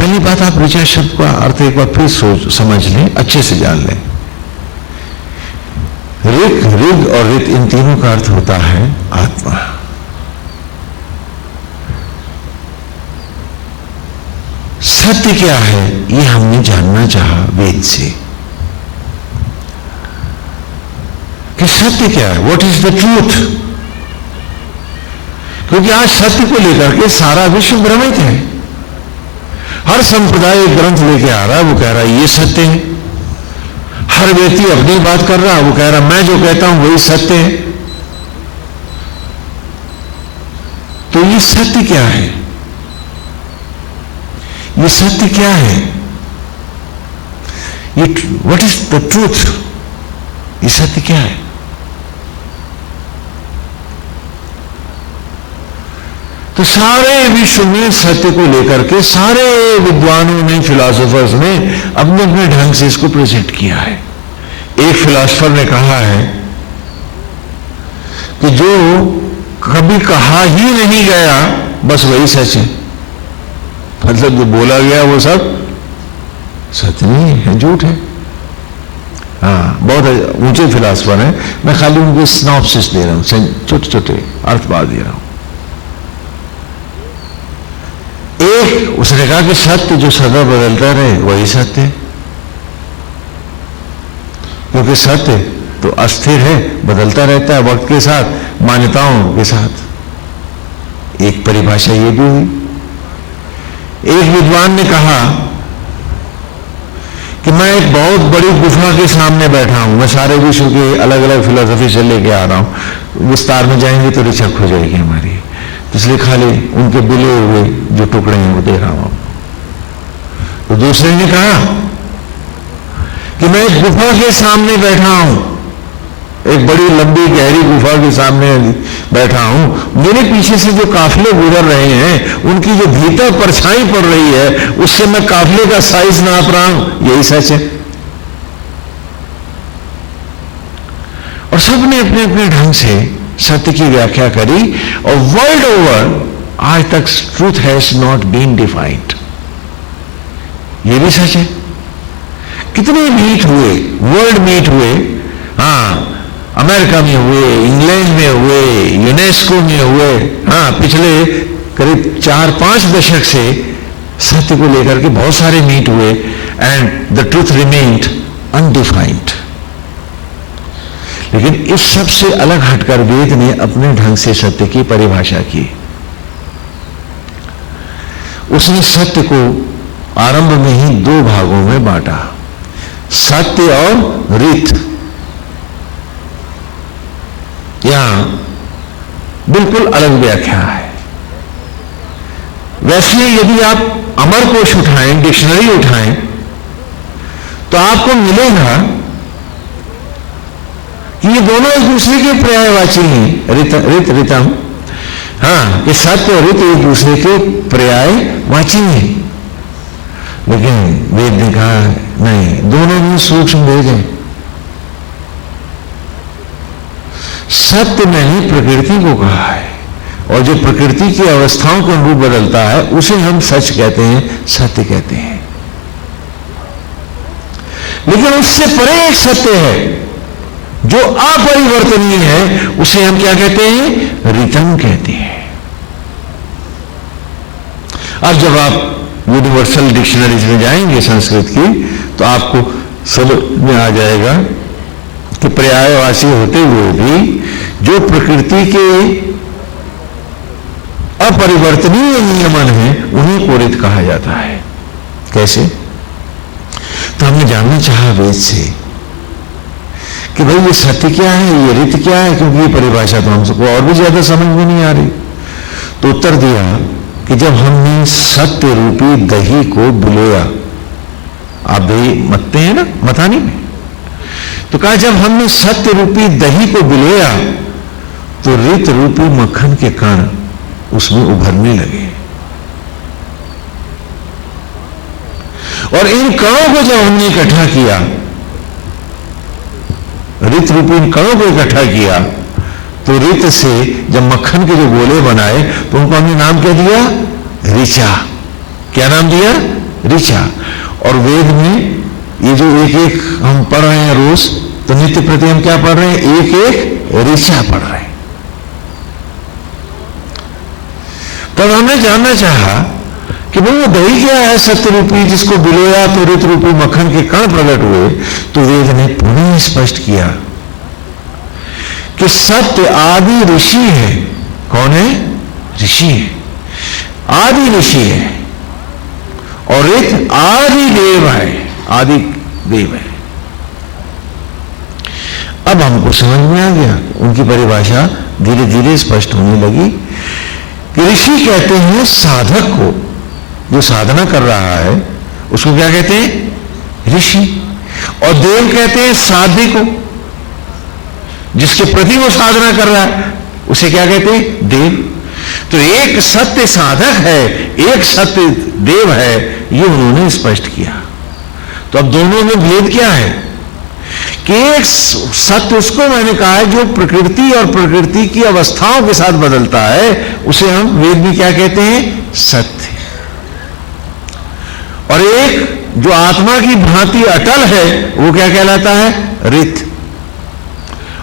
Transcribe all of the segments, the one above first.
पहली बात, आप ऋचा शब्द का अर्थ एक बार फिर समझ लें, अच्छे से जान लें। ऋग, ऋग और ऋत, इन तीनों का अर्थ होता है आत्मा। सत्य क्या है, ये हमने जानना चाहा वेद से कि सत्य क्या है, व्हाट इज द ट्रूथ। क्योंकि आज सत्य को लेकर के सारा विश्व भ्रमित है। हर संप्रदाय एक ग्रंथ लेके आ रहा है, वो कह रहा है ये सत्य है। हर व्यक्ति अपनी बात कर रहा है, वो कह रहा है मैं जो कहता हूं वही सत्य है। तो ये सत्य क्या है, ये सत्य क्या है, ये व्हाट इज द ट्रूथ, ये सत्य क्या है। तो सारे विश्व में सत्य को लेकर के सारे विद्वानों ने, फिलोसोफर्स ने अपने अपने ढंग से इसको प्रेजेंट किया है। एक फिलोसोफर ने कहा है कि जो कभी कहा ही नहीं गया बस वही सच है। मतलब जो बोला गया वो सब सत्य नहीं है, झूठ है। हाँ, बहुत ऊंचे फिलोसोफर हैं, मैं खाली उनके सिनॉप्सिस दे रहा हूं, छोटे छोटे अर्थवाद दे रहा हूं। एक उसने कहा कि सत्य जो सदा बदलता रहे वही सत्य है, क्योंकि सत्य तो अस्थिर है, बदलता रहता है वक्त के साथ, मान्यताओं के साथ। एक परिभाषा ये भी हुई। एक विद्वान ने कहा कि मैं एक बहुत बड़ी गुफा के सामने बैठा हूं, मैं सारे विश्व के अलग अलग फिलोसफी से लेके आ रहा हूं, विस्तार में जाएंगे तो रिचक हो जाएगी हमारी, इसलिए खाली उनके बिले हुए जो टुकड़े हैं वो दे रहा हूं। तो दूसरे ने कहा कि मैं एक गुफा के सामने बैठा हूं, एक बड़ी लंबी गहरी गुफा के सामने बैठा हूं, मेरे पीछे से जो काफिले गुजर रहे हैं उनकी जो भीतर परछाई पड़ रही है उससे मैं काफिले का साइज नाप रहा हूं, यही सच है। और सबने अपने अपने ढंग से सत्य की व्याख्या करी, और वर्ल्ड ओवर आज तक truth has not been defined, ये भी सच है। कितने मीट हुए, वर्ल्ड मीट हुए, हाँ, अमेरिका में हुए, इंग्लैंड में हुए, यूनेस्को में हुए, हाँ, पिछले करीब 4-5 दशक से सत्य को लेकर के बहुत सारे मीट हुए, and the truth remained undefined. लेकिन इस सब से अलग हटकर वेद ने अपने ढंग से सत्य की परिभाषा की। उसने सत्य को आरंभ में ही 2 भागों में बांटा, सत्य और ऋत। यहां बिल्कुल अलग व्याख्या है। वैसे यदि आप अमरकोश उठाएं, डिक्शनरी उठाएं, तो आपको मिलेगा कि ये दोनों एक दूसरे के पर्यायवाची हैं, रित रितम, हाँ, कि सत्य और ऋत एक दूसरे के पर्यायवाची हैं। लेकिन वेद ने कहा नहीं, दोनों में सूक्ष्म भेद है। सत्य ने ही प्रकृति को कहा है, और जो प्रकृति की अवस्थाओं को अनुरूप बदलता है उसे हम सच कहते हैं, सत्य कहते हैं। लेकिन उससे परे एक सत्य है जो अपरिवर्तनीय है, उसे हम क्या कहते हैं, ऋतम कहते हैं। अब जब आप यूनिवर्सल डिक्शनरीज में जाएंगे संस्कृत की, तो आपको समझ में आ जाएगा कि पर्यायवाची होते हुए भी जो प्रकृति के अपरिवर्तनीय नियमन है उन्हीं को ऋत कहा जाता है। कैसे? तो हमने जानना चाहा वेद से कि भाई ये सत्य क्या है, ये ऋत क्या है, क्योंकि ये परिभाषा तो हम सबको और भी ज्यादा समझ में नहीं आ रही। तो उत्तर दिया कि जब हमने सत्य रूपी दही को बिलोया, आप दही मत्ते हैं ना मथानी में, तो कहा जब हमने सत्य रूपी दही को बिलोया तो ऋत रूपी मक्खन के कण उसमें उभरने लगे, और इन कणों को जब हमने इकट्ठा किया, ऋत रूपी इन कणों को इकट्ठा किया, तो ऋत से जब मक्खन के जो गोले बनाए तो उनको हमने नाम क्या दिया, ऋचा। क्या नाम दिया, ऋचा। और वेद में ये जो एक एक हम पढ़ रहे हैं रोज, तो नित्य प्रति हम क्या पढ़ रहे हैं? एक एक ऋचा पढ़ रहे हैं। तब हमने जानना चाहा कि भाई वो दही क्या है सत्य रूपी, जिसको बिलोया तो ऋत रूपी मक्खन के कण प्रकट हुए। तो वेद ने पुनः स्पष्ट किया कि सत्य आदि ऋषि है। कौन है? ऋषि है, आदि ऋषि है। और ऋत आदि देव है, आदि देव है। अब हमको समझ में आ गया, उनकी परिभाषा धीरे धीरे स्पष्ट होने लगी कि ऋषि कहते हैं साधक को, जो साधना कर रहा है उसको क्या कहते हैं? ऋषि। और देव कहते हैं साध्य को, जिसके प्रति वो साधना कर रहा है उसे क्या कहते हैं? देव। तो एक सत्य साधक है, एक सत्य देव है, ये उन्होंने स्पष्ट किया। तो अब दोनों में भेद क्या है कि एक सत्य उसको मैंने कहा है जो प्रकृति और प्रकृति की अवस्थाओं के साथ बदलता है, उसे हम वेद में क्या कहते हैं? सत्य। और एक जो आत्मा की भांति अटल है वो क्या कहलाता है? ऋत।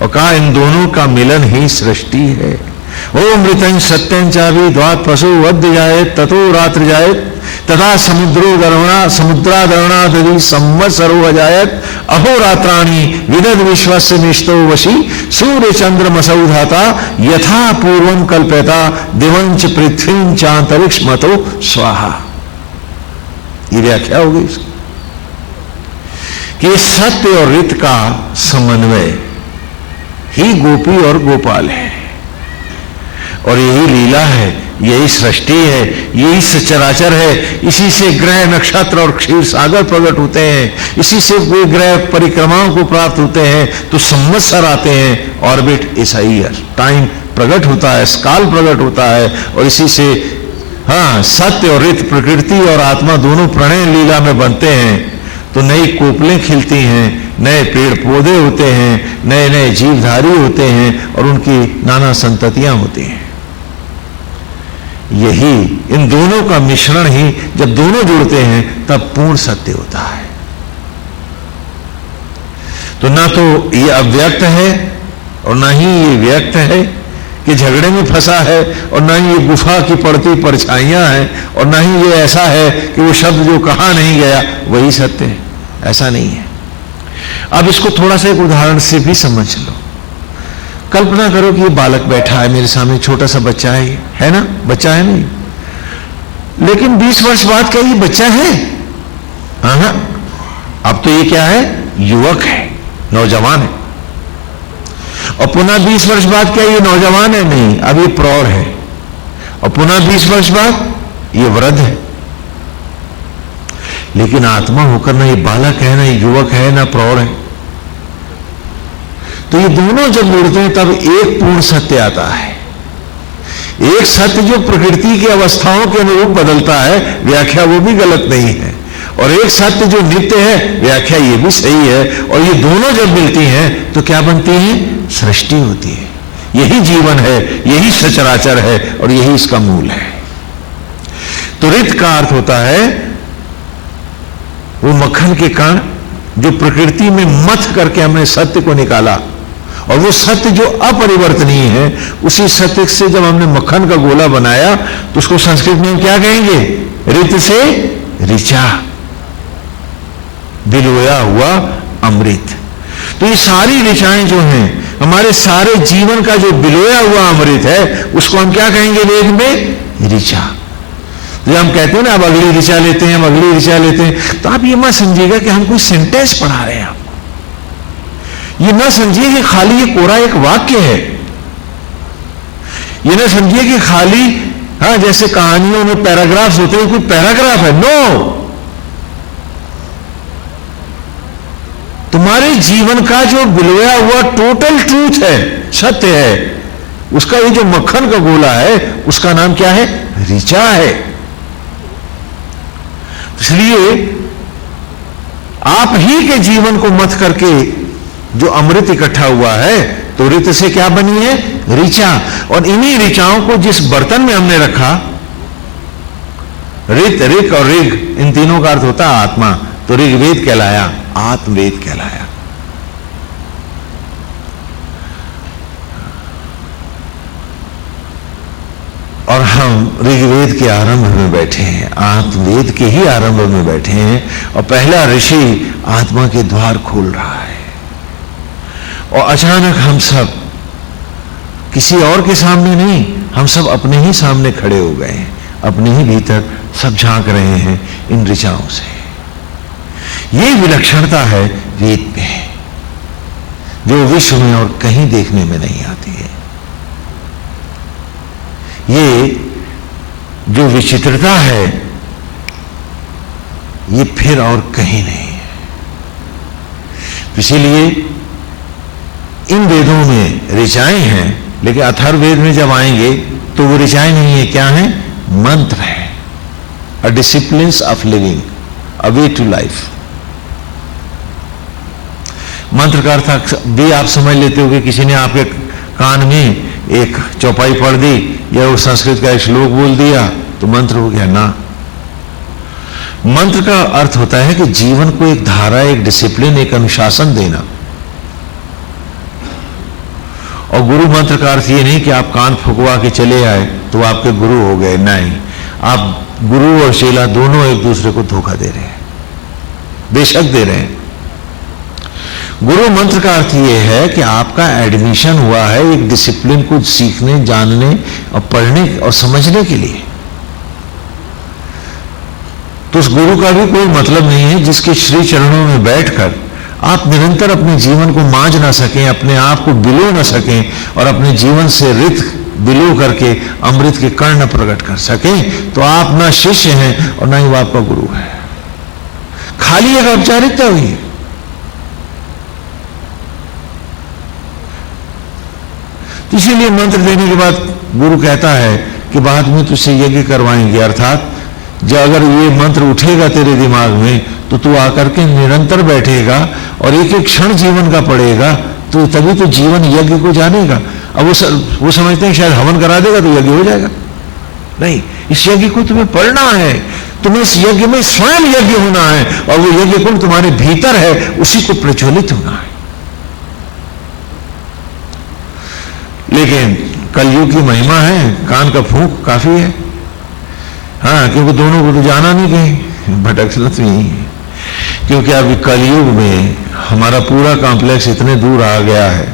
और कहा इन दोनों का मिलन ही सृष्टि है। ओम ऋतं सत्यं चापि द्वात् पशु वद्य जायेत ततो रात्र जायेत तथा समुद्रादरणादि संवत्सरो अजायत अहोरात्राणि विदद विश्वस्य निष्ठो वशी सूर्य चंद्रमसौ धाता यथा पूर्वं कल्प्यता दिवंच पृथ्वीं चांतरिक्ष मतो स्वाहा। ये व्याख्या हो गई इसकी कि सत्य और ऋत का समन्वय ही गोपी और गोपाल है, और यही लीला है, यही सृष्टि है, यही सचराचर है। इसी से ग्रह नक्षत्र और क्षीर सागर प्रकट होते हैं, इसी से वे ग्रह परिक्रमाओं को प्राप्त होते हैं, तो संवत्सर आते हैं, ऑर्बिट इस ईयर, टाइम प्रकट होता है, काल प्रकट होता है। और इसी से सत्य और ऋत, प्रकृति और आत्मा दोनों प्रणय लीला में बनते हैं, तो नई कोपलें खिलती हैं, नए पेड़ पौधे होते हैं, नए नए जीवधारी होते हैं, और उनकी नाना संततियां होती हैं। यही इन दोनों का मिश्रण ही, जब दोनों जुड़ते हैं तब पूर्ण सत्य होता है। तो ना तो ये अव्यक्त है और ना ही ये व्यक्त है कि झगड़े में फंसा है, और ना ही ये गुफा की पड़ती परछाइयां हैं, और ना ही ये ऐसा है कि वो शब्द जो कहा नहीं गया वही सत्य है। ऐसा नहीं है। अब इसको थोड़ा सा एक उदाहरण से भी समझ लो। कल्पना करो कि ये बालक बैठा है मेरे सामने, छोटा सा बच्चा है ना? बच्चा है नहीं, लेकिन 20 वर्ष बाद क्या ये बच्चा है? हाँ, अब तो ये क्या है? युवक है, नौजवान है। और पुनः 20 वर्ष बाद क्या ये नौजवान है? नहीं, अब ये प्रौढ़ है। और पुनः 20 वर्ष बाद ये वृद्ध है। लेकिन आत्मा होकर ना ये बालक है, ना ये युवक है, ना प्रौढ़ है। तो ये दोनों जब जुड़ते हैं तब एक पूर्ण सत्य आता है। एक सत्य जो प्रकृति की अवस्थाओं के अनुरूप बदलता है, व्याख्या वो भी गलत नहीं है। और एक सत्य जो नित्य है, व्याख्या ये भी सही है। और ये दोनों जब मिलती हैं तो क्या बनती है? सृष्टि होती है। यही जीवन है, यही सचराचर है, और यही इसका मूल है। तो ऋत का अर्थ होता है वो मक्खन के कण जो प्रकृति में मथ करके हमने सत्य को निकाला, और वो सत्य जो अपरिवर्तनीय है, उसी सत्य से जब हमने मक्खन का गोला बनाया तो उसको संस्कृत में क्या कहेंगे? ऋत से ऋचा, बिलोया हुआ अमृत। तो ये सारी ऋचाएं जो हैं, हमारे सारे जीवन का जो बिलोया हुआ अमृत है, उसको हम क्या कहेंगे वेद में? ऋचा। तो हम कहते हैं ना अब अगली ऋचा लेते हैं, अब अगली ऋचा लेते हैं, तो आप ये मत समझिएगा कि हम कोई सेंटेंस पढ़ा रहे हैं आपको। ये ना समझिए कि खाली ये कोरा एक वाक्य है। ये ना समझिए कि खाली जैसे कहानियों में पैराग्राफ्स होते हैं, कोई पैराग्राफ है। नो, तुम्हारे जीवन का जो बिलोया हुआ टोटल ट्रूथ है, सत्य है, उसका ये जो मक्खन का गोला है, उसका नाम क्या है? ऋचा है। इसलिए आप ही के जीवन को मथ करके जो अमृत इकट्ठा हुआ है, तो ऋत से क्या बनी है? ऋचा। और इन्हीं ऋचाओं को जिस बर्तन में हमने रखा, ऋत, ऋक और ऋग, इन तीनों का अर्थ होता है आत्मा। तो ऋग्वेद कहलाया, आत्मवेद कहलाया। और हम ऋग्वेद के आरंभ में बैठे हैं, आत्मवेद के ही आरंभ में बैठे हैं, और पहला ऋषि आत्मा के द्वार खोल रहा है। और अचानक हम सब किसी और के सामने नहीं, हम सब अपने ही सामने खड़े हो गए हैं, अपने ही भीतर सब झांक रहे हैं इन ऋचाओं से। ये विलक्षणता है वेद में, जो विश्व में और कहीं देखने में नहीं आती है। ये जो विचित्रता है, ये फिर और कहीं नहीं है। इसीलिए इन वेदों में ऋचाएं हैं, लेकिन अथर्ववेद में जब आएंगे तो वो ऋचाएं नहीं है, क्या है? मंत्र है। A disciplines of living, a way to life. मंत्र का अर्थ भी आप समझ लेते हो कि किसी ने आपके कान में एक चौपाई पढ़ दी या वो संस्कृत का एक श्लोक बोल दिया तो मंत्र हो गया ना। मंत्र का अर्थ होता है कि जीवन को एक धारा, एक डिसिप्लिन, एक अनुशासन देना। और गुरु मंत्र का अर्थ ये नहीं कि आप कान फुकवा के चले आए तो आपके गुरु हो गए, नहीं। आप गुरु और चेला दोनों एक दूसरे को धोखा दे रहे हैं, बेशक दे रहे हैं। गुरु मंत्र का अर्थ यह है कि आपका एडमिशन हुआ है एक डिसिप्लिन को सीखने, जानने और पढ़ने और समझने के लिए। तो उस गुरु का भी कोई मतलब नहीं है जिसके श्री चरणों में बैठकर आप निरंतर अपने जीवन को मांझ ना सकें, अपने आप को बिलो ना सकें और अपने जीवन से रित बिलो करके अमृत के कण न प्रकट कर सकें, तो आप ना शिष्य हैं और ना ही वो आपका गुरु है। खाली एक औपचारिकता हुई है। इसीलिए मंत्र देने के बाद गुरु कहता है कि बाद में तुझसे यज्ञ करवाएंगे, अर्थात जब अगर ये मंत्र उठेगा तेरे दिमाग में तो तू आकर के निरंतर बैठेगा और एक एक क्षण जीवन का पड़ेगा, तो तभी तो जीवन यज्ञ को जानेगा। अब वो समझते हैं शायद हवन करा देगा तो यज्ञ हो जाएगा। नहीं, इस यज्ञ को तुम्हें पढ़ना है, तुम्हें इस यज्ञ में स्वयं यज्ञ होना है और वो यज्ञ कुंड तुम्हारे भीतर है, उसी को प्रज्वलित होना है। लेकिन कलयुग की महिमा है, कान का फूंक काफी है। हाँ, क्योंकि दोनों को तो जाना नहीं कहीं, भटकना तो यही है। क्योंकि अभी कलयुग में हमारा पूरा कॉम्प्लेक्स इतने दूर आ गया है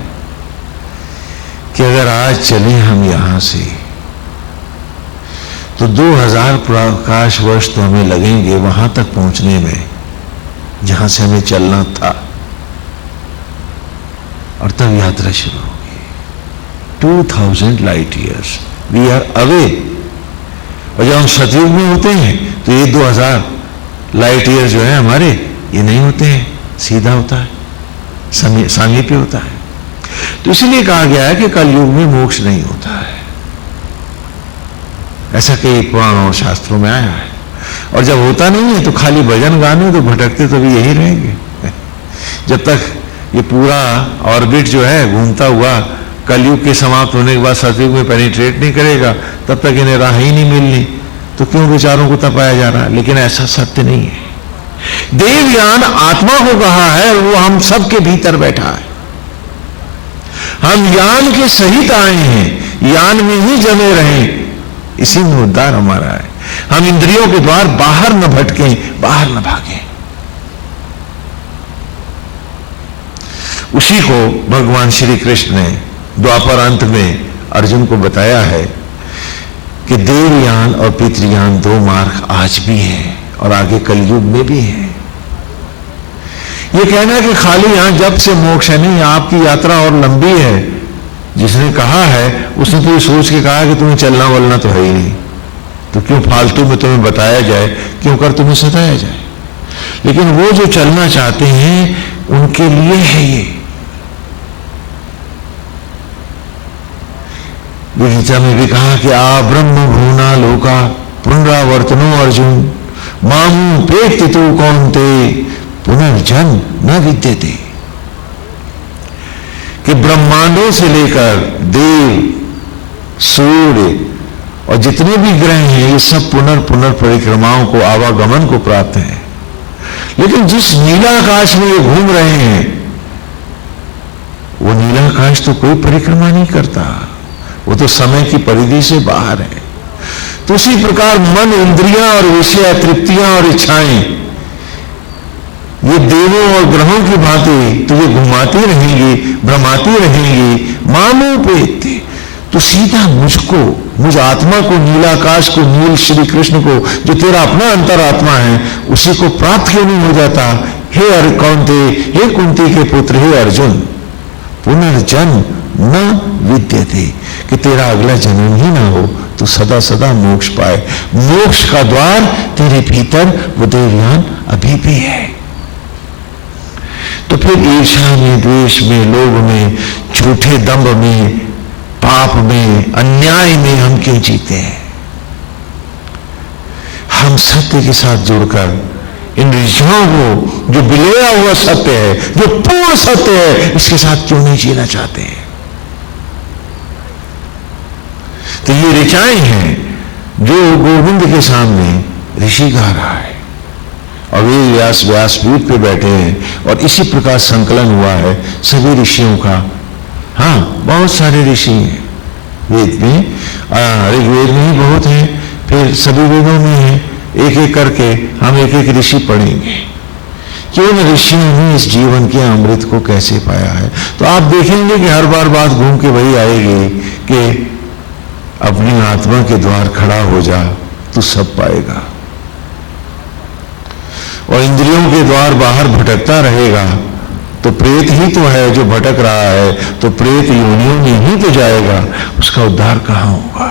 कि अगर आज चले हम यहां से तो 2000 प्रकाश वर्ष तो हमें लगेंगे वहां तक पहुंचने में जहां से हमें चलना था, और तब यात्रा शुरू होगी। 2000 light years we are away. और जब हम सतयुग में होते हैं तो ये 2000 लाइट ईयर जो है हमारे, ये नहीं होते हैं, सीधा होता है, सामीप्य होता है। तो इसलिए कहा गया है कि कलयुग में मोक्ष नहीं होता है, ऐसा कई पुराण और शास्त्रों में आया है। और जब होता नहीं है तो खाली भजन गाने तो भटकते तो भी यही रहेंगे। जब तक ये पूरा ऑर्बिट जो है घूमता हुआ कलयुग के समाप्त होने के बाद सतयुग में पेनिट्रेट नहीं करेगा, तब तक इन्हें राह ही नहीं मिलनी, तो क्यों विचारों को तपाया जा रहा है? लेकिन ऐसा सत्य नहीं है। देवयान आत्मा को कहा है, वो हम सबके भीतर बैठा है। हम यान के सहित आए हैं, यान में ही जमे रहें, इसी में उद्धार हमारा है। हम इंद्रियों के द्वार बाहर न भटकें, बाहर न भागें। उसी को भगवान श्री कृष्ण ने द्वापर अंत में अर्जुन को बताया है कि देवयान और पितृयान दो मार्ग आज भी हैं और आगे कलयुग में भी हैं। ये कहना कि खाली यहां जब से मोक्ष है, नहीं, आपकी यात्रा और लंबी है। जिसने कहा है उसने तो ये सोच के कहा कि तुम्हें चलना वलना तो है ही नहीं, तो क्यों फालतू में तुम्हें बताया जाए, क्यों कर तुम्हें सताया जाए। लेकिन वो जो चलना चाहते हैं उनके लिए है ये। गीता में भी कहा कि आ ब्रह्म भूना लोका पुनरावर्तनो अर्जुन मामू प्रेति तु कौन्ते पुनर्जन न विद्यते। कि ब्रह्मांडों से लेकर देव, सूर्य और जितने भी ग्रह हैं ये सब पुनर्परिक्रमाओं को, आवागमन को प्राप्त हैं। लेकिन जिस नीलाकाश में ये घूम रहे हैं वो नीलाकाश तो कोई परिक्रमा नहीं करता, वो तो समय की परिधि से बाहर है। तो उसी प्रकार मन, इंद्रियां और विषय तृप्तियां और इच्छाएं ये देवों और ग्रहों की भांति तुझे घुमाती रहेंगी, भ्रमाती रहेंगी। मामोपेत्य, तो सीधा मुझको, मुझ आत्मा को, नीलाकाश को, नील श्री कृष्ण को, जो तेरा अपना अंतरात्मा है, उसी को प्राप्त क्यों नहीं हो जाता? हे कौन्ते, हे कुंती के पुत्र, हे अर्जुन, पुनर्जन्म न विद्यते, कि तेरा अगला जन्म ही ना हो, तो सदा सदा मोक्ष पाए। मोक्ष का द्वार तेरे भीतर, वो देवयान अभी भी है। तो फिर ईर्ष्या में, द्वेष में, लोभ में, झूठे दंभ में, पाप में, अन्याय में हम क्यों जीते हैं? हम सत्य के साथ जुड़कर इन ऋषियों को, जो बिलोया हुआ सत्य है, जो पूर्ण सत्य है, इसके साथ क्यों नहीं जीना चाहते हैं? तो ये ऋचाएं हैं जो गोविंद के सामने ऋषि गा रहा है, और वे व्यासपीठ पे बैठे हैं, और इसी प्रकार संकलन हुआ है सभी ऋषियों का। हाँ, बहुत सारे ऋषि हैं वेद में, ऋग्वेद में ही बहुत हैं, फिर सभी वेदों में है। एक एक करके हम एक एक ऋषि पढ़ेंगे कि उन ऋषियों ने इस जीवन के अमृत को कैसे पाया है। तो आप देखेंगे कि हर बार बात घूम के वही आएगी कि अपनी आत्मा के द्वार खड़ा हो जा, तू सब पाएगा। और इंद्रियों के द्वार बाहर भटकता रहेगा तो प्रेत ही तो है जो भटक रहा है, तो प्रेत योनियों में ही तो जाएगा, उसका उद्धार कहां होगा?